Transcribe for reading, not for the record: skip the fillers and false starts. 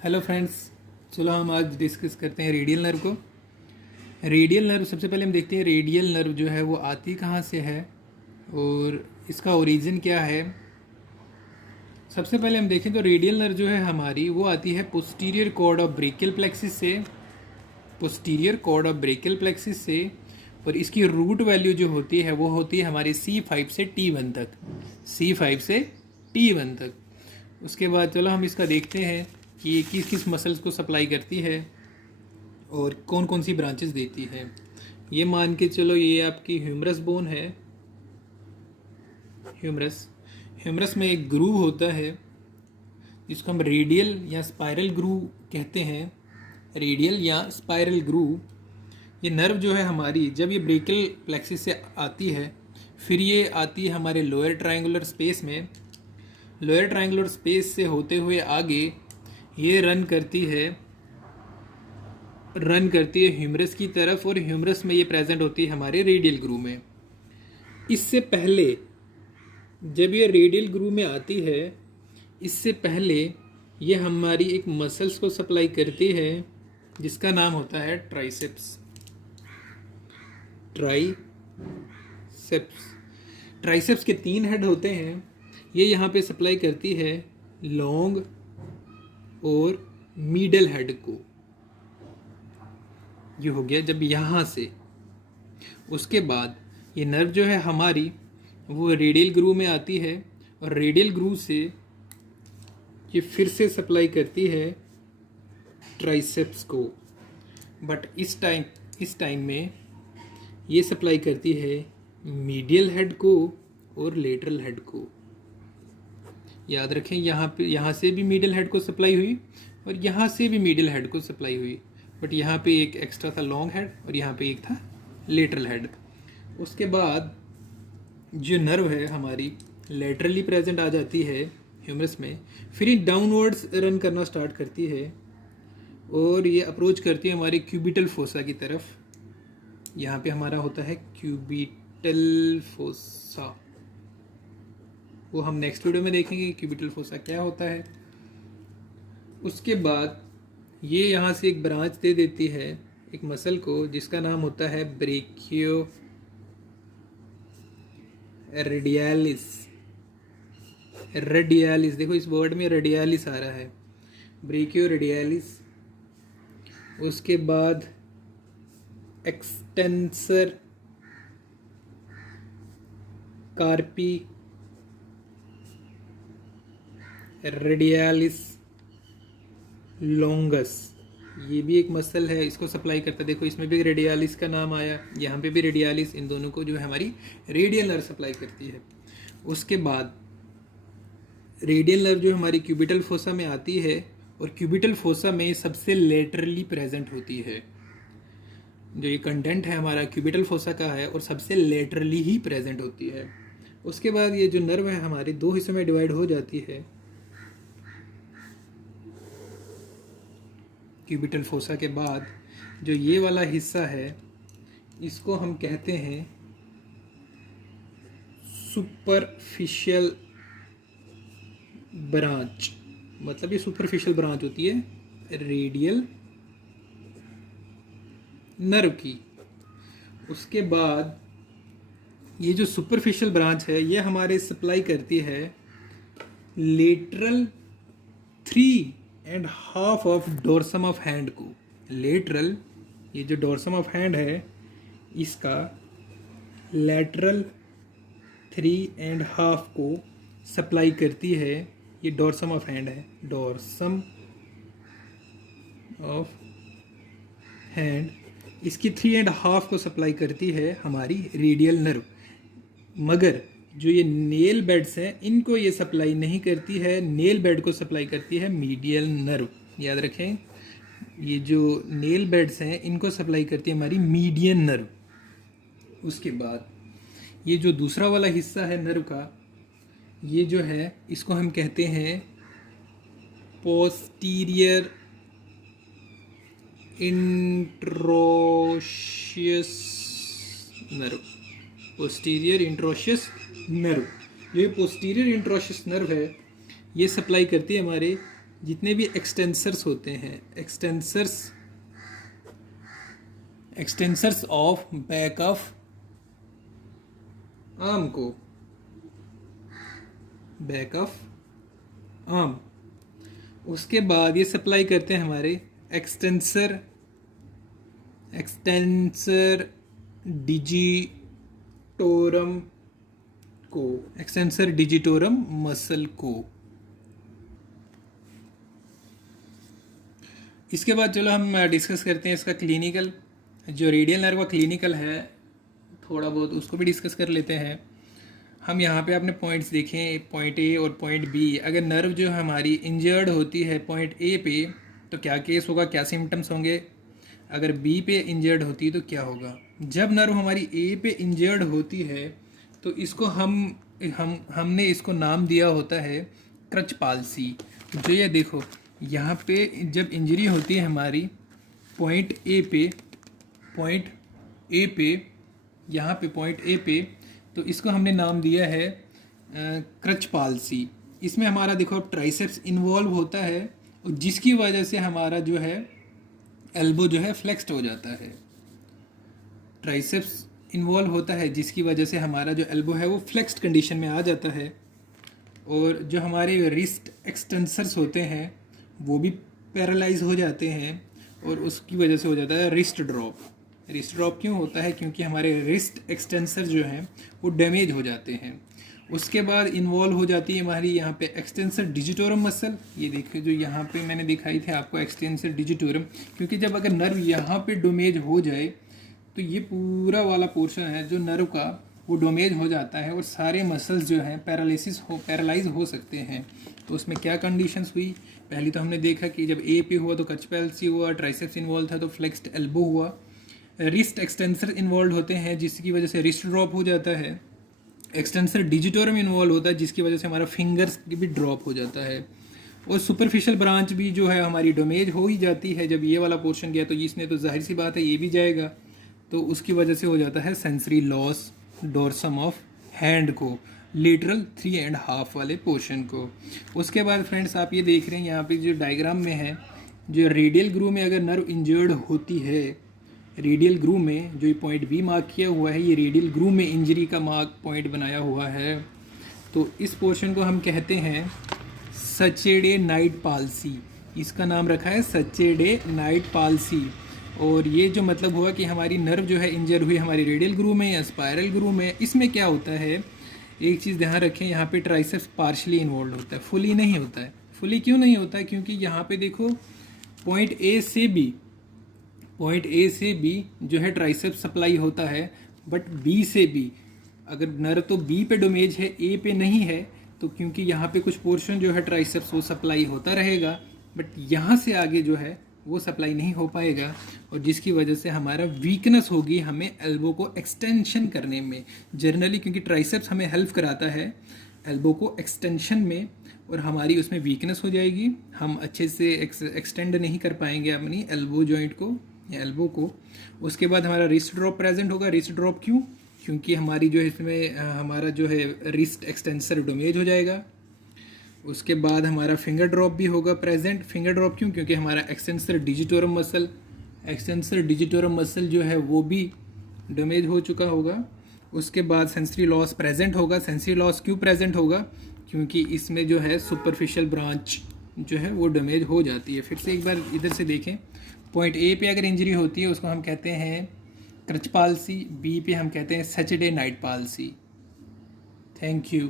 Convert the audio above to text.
Hello friends, चलो हम आज डिस्कस करते हैं रेडियल नर्व को। रेडियल नर्व, सबसे पहले हम देखते हैं रेडियल नर्व जो है वो आती कहाँ से है और इसका ओरिजिन क्या है। सबसे पहले हम देखें तो रेडियल नर्व जो है हमारी वो आती है posterior cord of brachial plexus से, posterior cord of brachial plexus से। और इसकी रूट वैल्यू जो होती है वो होती है हमारी C5 से T1 तक, C5 से T1 तक। उसके बाद चलो हम इसका देखते हैं कि ये किस किस मसल्स को सप्लाई करती है और कौन कौन सी ब्रांचेस देती है। ये मान के चलो ये आपकी ह्यूमरस बोन है। ह्यूमरस में एक ग्रूव होता है जिसको हम रेडियल या स्पाइरल ग्रूव कहते हैं, रेडियल या स्पाइरल ग्रूव। ये नर्व जो है हमारी जब ये ब्रेकियल प्लेक्सिस से आती है फिर ये आती है हमारे लोअर ट्रायंगुलर स्पेस में। लोअर ट्रायंगुलर स्पेस से होते हुए आगे ये रन करती है ह्यूमरस की तरफ, और ह्यूमरस में ये प्रेजेंट होती है हमारे रेडियल ग्रूव में। इससे पहले जब ये रेडियल ग्रूव में आती है, इससे पहले ये हमारी एक मसल्स को सप्लाई करती है जिसका नाम होता है ट्राइसेप्स। ट्राइसेप्स के 3 हेड होते हैं। ये यहाँ पे सप्लाई करती है लॉन्ग और मिडल हेड को। ये हो गया जब यहाँ से। उसके बाद ये नर्व जो है हमारी वो रेडियल ग्रूव में आती है और रेडियल ग्रूव से ये फिर से सप्लाई करती है ट्राइसेप्स को, बट इस टाइम में ये सप्लाई करती है मीडियल हेड को और लेटरल हेड को। याद रखें, यहाँ से भी मिडिल हेड को सप्लाई हुई और यहाँ से भी मिडिल हेड को सप्लाई हुई, बट यहाँ पे एक एक्स्ट्रा था लॉन्ग हेड और यहाँ पे एक था लेटरल हेड। उसके बाद जो नर्व है हमारी लेटरली प्रेजेंट आ जाती है ह्यूमरस में, फिर ये डाउनवर्ड्स रन करना स्टार्ट करती है और ये अप्रोच करती है हमारी क्यूबिटल फोसा की तरफ। यहाँ पे हमारा होता है क्यूबिटल फोसा, वो हम नेक्स्ट वीडियो में देखेंगे क्यूबिटल फोसा क्या होता है। उसके बाद ये यहाँ से एक ब्रांच दे देती है एक मसल को जिसका नाम होता है ब्रेकियो रेडियालिस। देखो इस वर्ड में रेडियालिस आ रहा है, ब्रेकियो रेडियालिस। उसके बाद एक्सटेंसर कार्पी रेडियालिस लॉन्गस, ये भी एक मसल है, इसको सप्लाई करता है। देखो इसमें भी रेडियालिस का नाम आया, यहाँ पे भी रेडियालिस, इन दोनों को जो है हमारी रेडियल नर्व सप्लाई करती है। उसके बाद रेडियल नर्व जो हमारी क्यूबिटल फोसा में आती है और क्यूबिटल फोसा में सबसे लेटरली प्रेजेंट होती है। जो ये कंटेंट है हमारा क्यूबिटल फोसा का है और सबसे लेटरली ही प्रेजेंट होती है। उसके बाद ये जो नर्व है हमारी 2 हिस्सों में डिवाइड हो जाती है। क्यूबिटल फोसा के बाद जो ये वाला हिस्सा है इसको हम कहते हैं सुपरफिशियल ब्रांच, मतलब ये सुपरफिशियल ब्रांच होती है रेडियल नर्व की। उसके बाद ये जो सुपरफिशियल ब्रांच है ये हमारे सप्लाई करती है lateral 3.5 of dorsum of hand को। लेटरल, ये जो डोर्सम ऑफ हैंड है इसका लेटरल 3.5 को सप्लाई करती है। ये डोर्सम ऑफ हैंड है, डोर्सम ऑफ हैंड, इसकी 3.5 को सप्लाई करती है हमारी रेडियल नर्व। मगर जो ये नेल बेड्स हैं इनको ये सप्लाई नहीं करती है, नेल बेड को सप्लाई करती है मीडियल नर्व। याद रखें, ये जो नेल बेड्स हैं इनको सप्लाई करती है हमारी मीडियन नर्व। उसके बाद ये जो दूसरा वाला हिस्सा है नर्व का, ये जो है इसको हम कहते हैं posterior interosseous nerve. Posterior interosseous nerve, जो ये पोस्टीरियर इंट्रोशियस नर्व है ये सप्लाई करती है हमारे जितने भी एक्सटेंसर्स होते हैं, extensors of back of arm को, बैक ऑफ आर्म, उसके बाद ये सप्लाई करते हैं हमारे एक्सटेंसर डिजिटोरम को, एक्सटेंसर डिजिटोरम मसल को। इसके बाद चलो हम डिस्कस करते हैं इसका क्लिनिकल, जो रेडियल नर्व का क्लिनिकल है थोड़ा बहुत उसको भी डिस्कस कर लेते हैं। हम यहाँ पे अपने पॉइंट्स देखें, पॉइंट ए और पॉइंट बी। अगर नर्व जो हमारी इंजर्ड होती है पॉइंट ए पे तो क्या केस होगा, क्या सिम्टम्स होंगे। अगर बी पे इंजर्ड होती है तो क्या होगा। जब नर्व हमारी ए पे इंजर्ड होती है तो इसको हमने इसको नाम दिया होता है क्रच पाल्सी। जो ये देखो यहाँ पे जब इंजरी होती है हमारी पॉइंट ए पे, यहाँ पे पॉइंट ए पे, तो इसको हमने नाम दिया है क्रच पाल्सी। इसमें हमारा देखो अब ट्राइसेप्स इन्वॉल्व होता है और जिसकी वजह से हमारा जो है एल्बो जो है फ्लेक्स्ड हो जाता है। ट्राइसेप्स इन्वॉल्व होता है जिसकी वजह से हमारा जो एल्बो है वो फ्लेक्स्ड कंडीशन में आ जाता है। और जो हमारे रिस्ट एक्सटेंसर्स होते हैं वो भी पैरालाइज हो जाते हैं और उसकी वजह से हो जाता है रिस्ट ड्रॉप। रिस्ट ड्रॉप क्यों होता है, क्योंकि हमारे रिस्ट एक्सटेंसर जो हैं वो डैमेज हो जाते हैं। उसके बाद इन्वॉल्व हो जाती है हमारी यहाँ पे एक्सटेंसर डिजिटोरम मसल। ये देखिए जो यहाँ पे मैंने दिखाई थी आपको एक्सटेंसर डिजिटोरम, क्योंकि जब अगर नर्व यहाँ पे डैमेज हो जाए तो ये पूरा वाला पोर्शन है जो नर्व का वो डैमेज हो जाता है और सारे मसल्स जो हैं पैरालाइज हो सकते हैं। तो उसमें क्या कंडीशंस हुई, पहली तो हमने देखा कि जब ए पे हुआ तो क्रच पैल्सी हुआ, ट्राइसेप्स इन्वॉल्व था तो फ्लेक्स्ड एल्बो हुआ, रिस्ट एक्सटेंसर इन्वॉल्व होते हैं जिसकी वजह से रिस्ट ड्रॉप हो जाता है, एक्सटेंसर डिजिटोरम इन्वॉल्व होता है जिसकी वजह से हमारा फिंगर्स भी ड्रॉप हो जाता है, और सुपरफिशियल ब्रांच भी जो है हमारी डैमेज हो ही जाती है। जब ये वाला पोर्शन गया तो इसने तो जाहिर सी बात है ये भी जाएगा, तो उसकी वजह से हो जाता है sensory loss dorsum of hand को, लिटरल 3.5 वाले पोर्शन को। उसके बाद फ्रेंड्स आप ये देख रहे हैं यहाँ पे जो डायग्राम में है, जो रेडियल ग्रूव में अगर नर्व इंजर्ड होती है, रेडियल ग्रूव में जो ये पॉइंट बी मार्क किया हुआ है, ये रेडियल ग्रूव में इंजरी का मार्क पॉइंट बनाया हुआ है। तो इस पोर्शन को हम कहते हैं सचेडे नाइट पाल्सी। इसका नाम रखा है सचेडे नाइट पाल्सी। और ये जो मतलब हुआ कि हमारी नर्व जो है इंजर हुई हमारी रेडियल ग्रूव में या स्पायरल ग्रूव में। इसमें क्या होता है, एक चीज़ ध्यान रखें, यहाँ पे ट्राइसेप्स पार्शली इन्वॉल्व होता है, फुली नहीं होता है। फुली क्यों नहीं होता है, क्योंकि यहाँ पे देखो पॉइंट ए से बी जो है ट्राइसेप्स सप्लाई होता है, बट बी से बी अगर नर्व तो बी पे डैमेज है ए पे नहीं है, तो क्योंकि यहाँ पे कुछ पोर्शन जो है ट्राइसेप्स वो सप्लाई होता रहेगा, बट यहाँ से आगे जो है वो सप्लाई नहीं हो पाएगा, और जिसकी वजह से हमारा वीकनेस होगी हमें एल्बो को एक्सटेंशन करने में जनरली, क्योंकि ट्राइसेप्स हमें हेल्प कराता है एल्बो को एक्सटेंशन में, और हमारी उसमें वीकनेस हो जाएगी, हम अच्छे से एक्सटेंड नहीं कर पाएंगे अपनी एल्बो जॉइंट को या एल्बो को। उसके बाद हमारा रिस्ट ड्रॉप प्रेजेंट होगा। रिस्ट ड्रॉप क्यों, क्योंकि हमारी जो है इसमें हमारा जो है रिस्ट एक्सटेंसर डैमेज हो जाएगा। उसके बाद हमारा फिंगर ड्रॉप भी होगा प्रेजेंट। फिंगर ड्रॉप क्यों, क्योंकि हमारा एक्सटेंसर डिजिटोरम मसल जो है वो भी डैमेज हो चुका होगा। उसके बाद सेंसरी लॉस प्रेजेंट होगा। सेंसरी लॉस क्यों प्रेजेंट होगा, क्योंकि इसमें जो है सुपरफिशियल ब्रांच जो है वो डैमेज हो जाती है। फिर से एक बार इधर से देखें, पॉइंट ए पे अगर इंजरी होती है उसको हम कहते हैं क्रच पाल्सी, बी पे हम कहते हैं Saturday night palsy. Thank you.